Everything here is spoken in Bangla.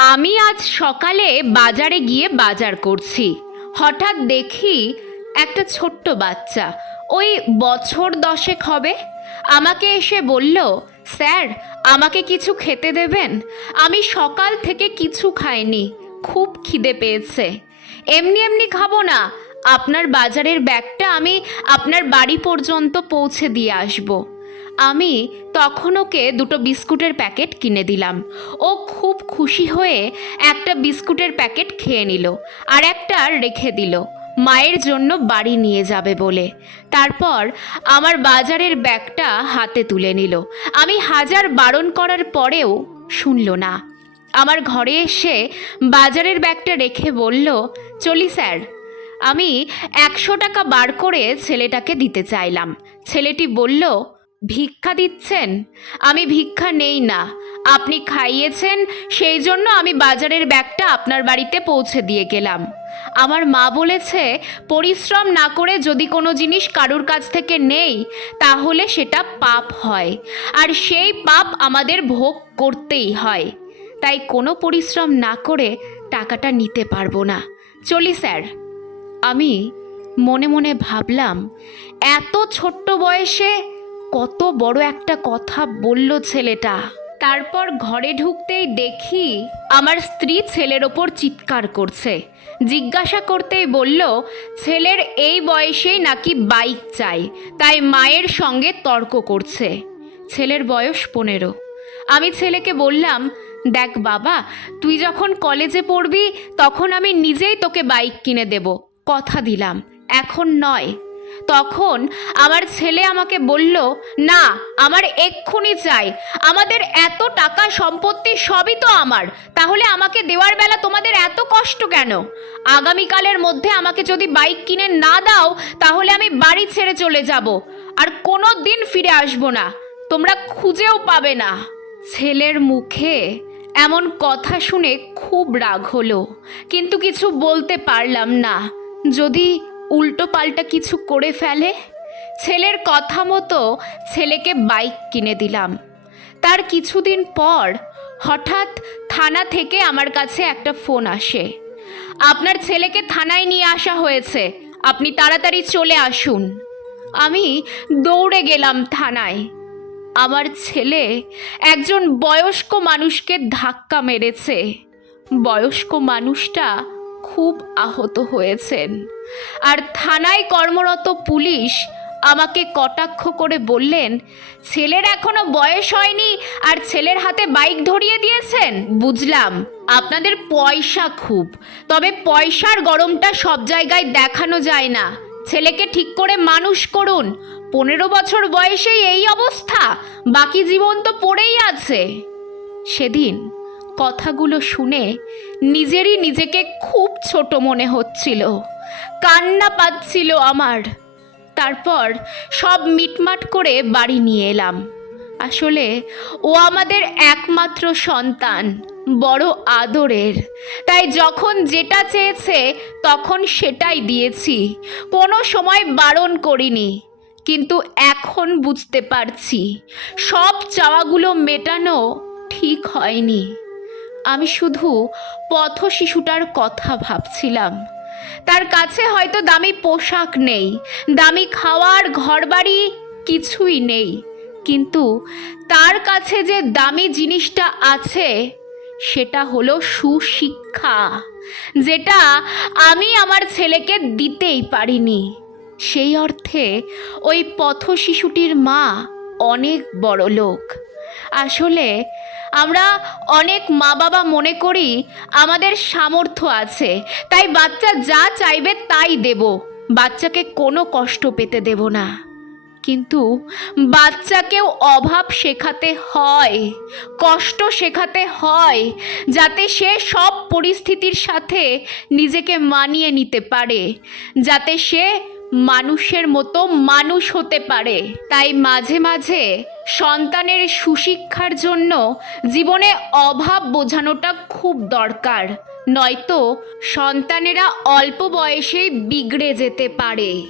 আমি আজ সকালে বাজারে গিয়ে বাজার করছি। হঠাৎ দেখি একটা ছোট্ট বাচ্চা। ওই বছর দশেক হবে। আমাকে এসে বলল, স্যার, আমাকে কিছু খেতে দেবেন? আমি সকাল থেকে কিছু খাইনি। খুব খিদে পেয়েছে। এমনি এমনি খাব না। আপনার বাজারের ব্যাগটা আমি আপনার বাড়ি পর্যন্ত পৌঁছে দিয়ে আসব। আমি তখন ওকে দুটো বিস্কুটের প্যাকেট কিনে দিলাম। ও খুব খুশি হয়ে একটা বিস্কুটের প্যাকেট খেয়ে নিল আর একটা রেখে দিল। মায়ের জন্য বাড়ি নিয়ে যাবে বলে। তারপর আমার বাজারের ব্যাগটা হাতে তুলে নিল। আমি হাজার বারণ করার পরেও শুনল না। আমার ঘরে এসে বাজারের ব্যাগটা রেখে বলল, চলি স্যার। আমি একশো টাকা বার করে ছেলেটাকে দিতে চাইলাম। ছেলেটি বলল ভিক্ষা দিচ্ছেন? আমি ভিক্ষা নেই না। আপনি খাইয়েছেন, সেই জন্য আমি বাজারের ব্যাগটা আপনার বাড়িতে পৌঁছে দিয়ে গেলাম। আমার মা বলেছে, পরিশ্রম না করে যদি কোনো জিনিস কারুর কাছ থেকে নেই, তাহলে সেটা পাপ হয়। আর সেই পাপ আমাদের ভোগ করতেই হয়। তাই কোনো পরিশ্রম না করে টাকাটা নিতে পারব না। চলি স্যার। আমি মনে মনে ভাবলাম, এত ছোট্ট বয়সে কত বড় একটা কথা বলল ছেলেটা। তারপর ঘরে ঢুকতেই দেখি আমার স্ত্রী ছেলের ওপর চিৎকার করছে। জিজ্ঞাসা করতেই বলল, ছেলের এই বয়সেই নাকি বাইক চাই, তাই মায়ের সঙ্গে তর্ক করছে। ছেলের বয়স পনেরো। আমি ছেলেকে বললাম, দেখ বাবা, তুই যখন কলেজে পড়বি, তখন আমি নিজেই তোকে বাইক কিনে দেব। কথা দিলাম, এখন নয়। তখন আমার ছেলে আমাকে বলল, না, আমার এক্ষুনি চাই আমাদের এত টাকা সম্পত্তি সবই তো আমার। তাহলে আমাকে দেওয়ার বেলা তোমাদের এত কষ্ট কেন? আগামীকালের মধ্যে আমাকে যদি বাইক কিনে না দাও, তাহলে আমি বাড়ি ছেড়ে চলে যাব। আর কোনো দিন ফিরে আসব না। তোমরা খুঁজেও পাবে না। ছেলের মুখে এমন কথা শুনে খুব রাগ হলো। কিন্তু কিছু বলতে পারলাম না। যদি উল্টো পাল্টা কিছু করে ফেলে? ছেলের কথা মতো ছেলেকে বাইক কিনে দিলাম। তার কিছুদিন পর হঠাৎ থানা থেকে আমার কাছে একটা ফোন আসে। আপনার ছেলেকে থানায় নিয়ে আসা হয়েছে। আপনি তাড়াতাড়ি চলে আসুন। আমি দৌড়ে গেলাম থানায়। আমার ছেলে একজন বয়স্ক মানুষকে ধাক্কা মেরেছে। বয়স্ক মানুষটা খুব আহত হয়েছেন। আর থানায় কর্মরত পুলিশ আমাকে কটাক্ষ করে বললেন, ছেলের এখনও বয়স হয়নি আর ছেলের হাতে বাইক ধরিয়ে দিয়েছেন? বুঝলাম, আপনাদের পয়সা খুব, তবে পয়সার গরমটা সব জায়গায় দেখানো যায় না। ছেলেকে ঠিক করে মানুষ করুন, পনেরো বছর বয়সেই এই অবস্থা, বাকি জীবন তো পড়েই আছে। সেদিন কথাগুলো শুনে নিজেরই নিজেকে খুব ছোট মনে হচ্ছিল। কান্না পাচ্ছিল আমার। তারপর সব মিটমাট করে বাড়ি নিয়ে এলাম। আসলে ও আমাদের একমাত্র সন্তান, বড় আদরের। তাই যখন যেটা চেয়েছে তখন সেটাই দিয়েছি। কোনো সময় বারণ করিনি। কিন্তু এখন বুঝতে পারছি, সব চাওয়াগুলো মেটানো ঠিক হয়নি। আমি শুধু পথ শিশুটার কথা ভাবছিলাম। তার কাছে হয়তো দামি পোশাক নেই, দামি খাওয়ার ঘরবাড়ি কিছুই নেই। কিন্তু তার কাছে যে দামি জিনিসটা আছে, সেটা হলো সুশিক্ষা, যেটা আমি আমার ছেলেকে দিতেই পারিনি। সেই অর্থে ওই পথ শিশুটির মা অনেক বড় লোক আসলে আমরা অনেক মা বাবা মনে করি আমাদের সামর্থ্য আছে, তাই বাচ্চা যা চাইবে তাই দেব। বাচ্চাকে কোনো কষ্ট পেতে দেব না। কিন্তু বাচ্চাকেও অভাব শেখাতে হয়, কষ্ট শেখাতে হয়, যাতে সে সব পরিস্থিতির সাথে নিজেকে মানিয়ে নিতে পারে, যাতে সে মানুষের মতো মানুষ হতে পারে। তাই মাঝে মাঝে সন্তানের সুশিক্ষার জন্য জীবনে অভাব বোঝানোটা খুব দরকার। নয়তো সন্তানেরা অল্প বয়সে বিগড়ে যেতে পারে।